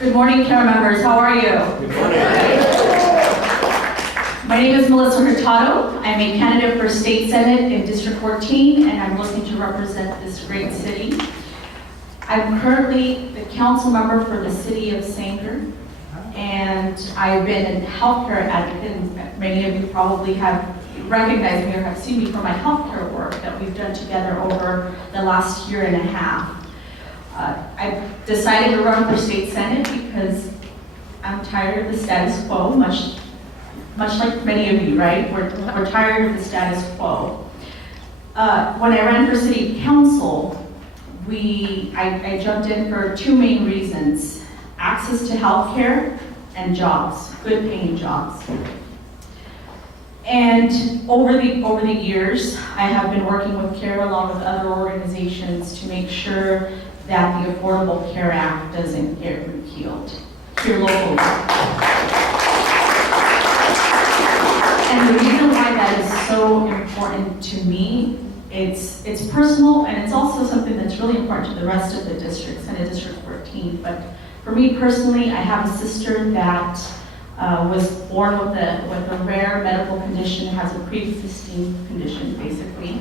Good morning, CARE members. How are you? Good morning. My name is Melissa Hurtado. I'm a candidate for State Senate in District 14, and I'm looking to represent this great city. I'm currently the council member for the city of Sanger, and I've been a healthcare advocate, and many of you probably have recognized me or have seen me for my healthcare work that we've done together over the last year and a half. I've decided to run for state senate because I'm tired of the status quo, much like many of you, right? We're tired of the status quo. When I ran for city council, I jumped in for two main reasons: access to health care and jobs, good paying jobs. And over the years, I have been working with CARE along with other organizations to make sure that the Affordable Care Act doesn't get repealed here locally. And the reason why that is so important to me, it's personal, and it's also something that's really important to the rest of the districts and District 14. But for me personally, I have a sister that was born with a rare medical condition, has a pre-existing condition basically,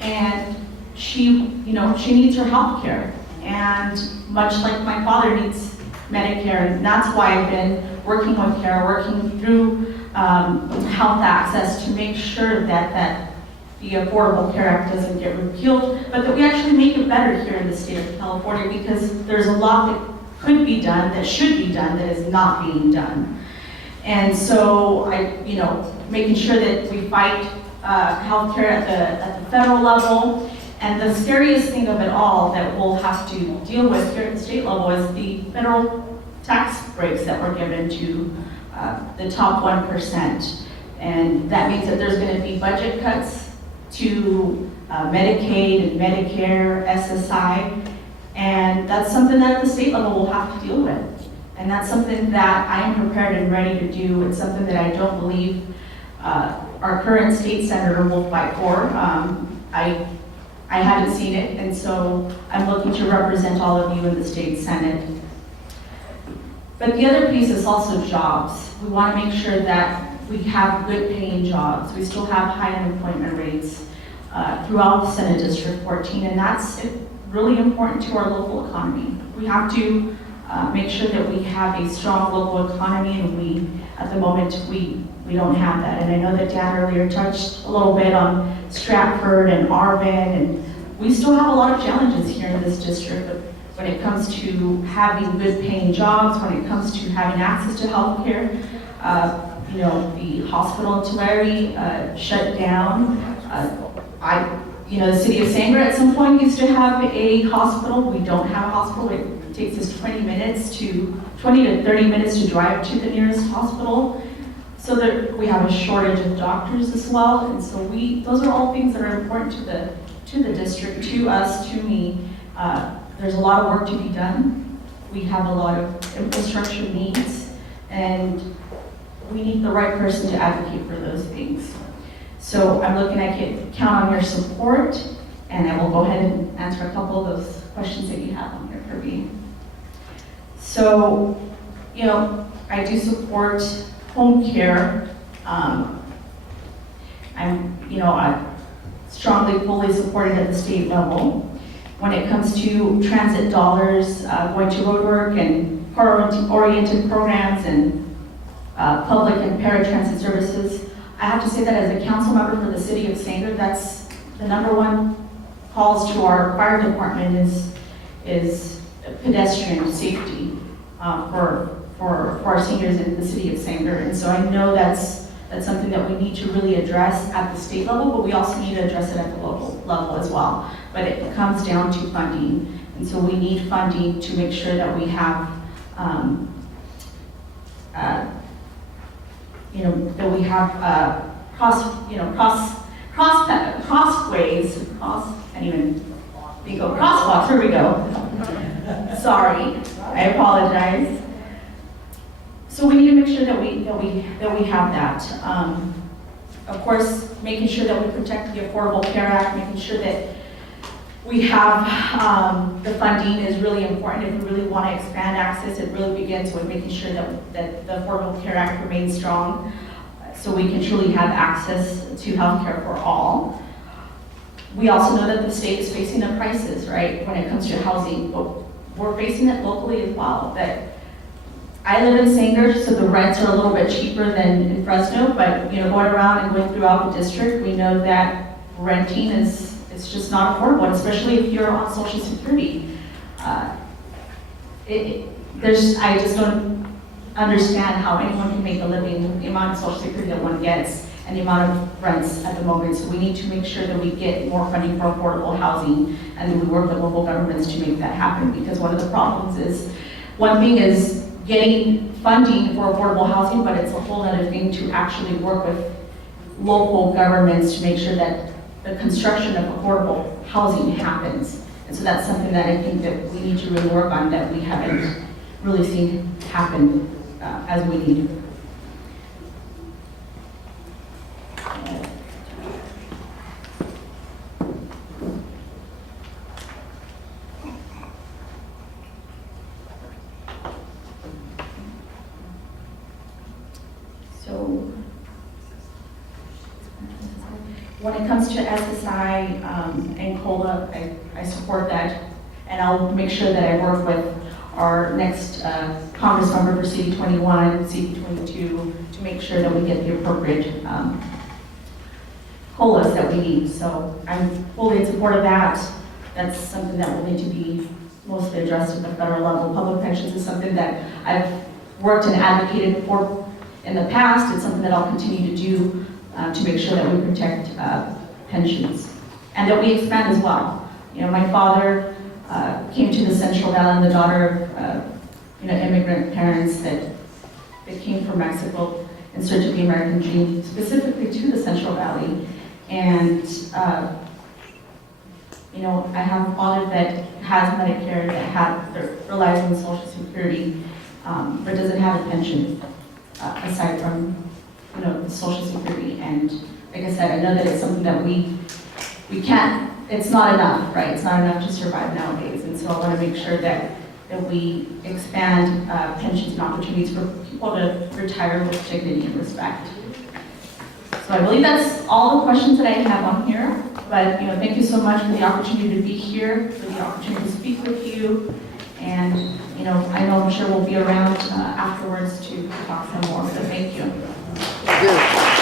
and she needs her health care. And much like my father needs Medicare, and that's why I've been working with CARE, working through health access to make sure that the Affordable Care Act doesn't get repealed, but that we actually make it better here in the state of California, because there's a lot that could be done, that should be done, that is not being done. And so making sure that we fight healthcare at the federal level. And the scariest thing of it all that we'll have to deal with here at the state level is the federal tax breaks that were given to the top 1%. And that means that there's going to be budget cuts to Medicaid and Medicare, SSI, and that's something that at the state level we'll have to deal with. And that's something that I am prepared and ready to do. It's something that I don't believe our current state senator will fight for. I haven't seen it, and so I'm looking to represent all of you in the state senate. But the other piece is also jobs. We want to make sure that we have good paying jobs. We still have high unemployment rates throughout the Senate District 14, and that's really important to our local economy. We have to make sure that we have a strong local economy, and at the moment, we don't have that. And I know that Dan earlier touched a little bit on Stratford and Arvin, and we still have a lot of challenges here in this district when it comes to having good paying jobs, when it comes to having access to health care. The hospital in Tulare shut down. The city of Sanger at some point used to have a hospital. We don't have a hospital. It takes us 20 to 30 minutes to drive to the nearest hospital. So that we have a shortage of doctors as well. And so those are all things that are important to the district, to us, to me. There's a lot of work to be done. We have a lot of infrastructure needs, and we need the right person to advocate for those things. So I'm looking, I can count on your support, and I will go ahead and answer a couple of those questions that you have on here for me. So, I do support home care. I strongly, fully supported at the state level. When it comes to transit dollars, going to roadwork and car-oriented programs and public and paratransit services, I have to say that as a council member for the city of Sanger, that's the #1 calls to our fire department is pedestrian safety for our seniors in the city of Sanger. And so I know that's something that we need to really address at the state level, but we also need to address it at the local level as well. But it comes down to funding. And so we need funding to make sure that we have, crosswalks, here we go. Sorry, I apologize. So we need to make sure that we have that. Of course, making sure that we protect the Affordable Care Act, making sure that We have, the funding is really important. If we really want to expand access, it really begins with making sure that the Affordable Care Act remains strong, so we can truly have access to healthcare for all. We also know that the state is facing a crisis, right, when it comes to housing, but we're facing it locally as well. That I live in Sanger, so the rents are a little bit cheaper than in Fresno, but going around and going throughout the district, we know that renting it's just not affordable, especially if you're on Social Security. I just don't understand how anyone can make a living, the amount of Social Security that one gets, and the amount of rents at the moment. So we need to make sure that we get more funding for affordable housing, and that we work with local governments to make that happen. Because one of the problems is, one thing is getting funding for affordable housing, but it's a whole other thing to actually work with local governments to make sure that the construction of affordable housing happens. And so that's something that I think that we need to really work on, that we haven't really seen happen as we need. So when it comes to SSI and COLA, I support that, and I'll make sure that I work with our next Congress member for CD21, CD22 to make sure that we get the appropriate COLAs that we need. So I'm fully in support of that. That's something that will need to be mostly addressed at the federal level. Public pensions is something that I've worked and advocated for in the past. It's something that I'll continue to do to make sure that we protect pensions and that we expand as well. My father came to the Central Valley. I'm the daughter of immigrant parents that came from Mexico in search of the American dream, specifically to the Central Valley. And I have a father that has Medicare, that relies on Social Security, but doesn't have a pension aside from the Social Security. And like I said, I know that it's something that we can't. It's not enough, right? It's not enough to survive nowadays. And so I want to make sure that we expand pensions and opportunities for people to retire with dignity and respect. So I believe that's all the questions that I have on here. But thank you so much for the opportunity to be here, for the opportunity to speak with you. And I know I'm sure we'll be around afterwards to talk some more. So thank you. Thank you.